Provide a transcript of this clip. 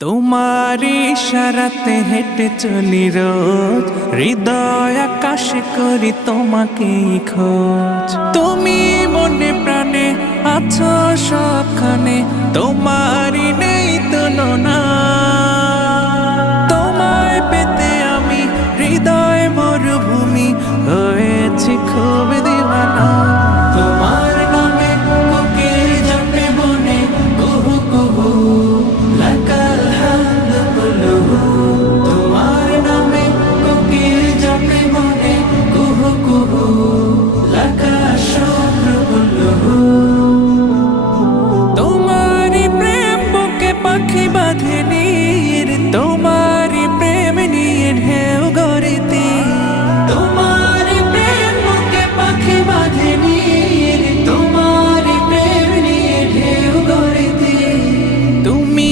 তোমার ইশারাতে হেঁটে চলি রোজ, হৃদয় আকাশে করি তোমাকেই খোঁজ। তুমি মনে প্রাণে আছো সবখানে, তোমারই নেই তুলনা। তোমায় পেতে আমি হৃদয় মরুভূমি হয়েছি খুব দিওয়ানা। তোমার নামে কোকিল জপে বনে কুহু কুহু, লাকাল হামদ কুলুহু। তোমার নামে কোকিল জপে বনে কুহু কুহু, লাকাল শুকর কুলুহু। তোমারি প্রেম বুকে পাখি বাঁধে নীর, তোমার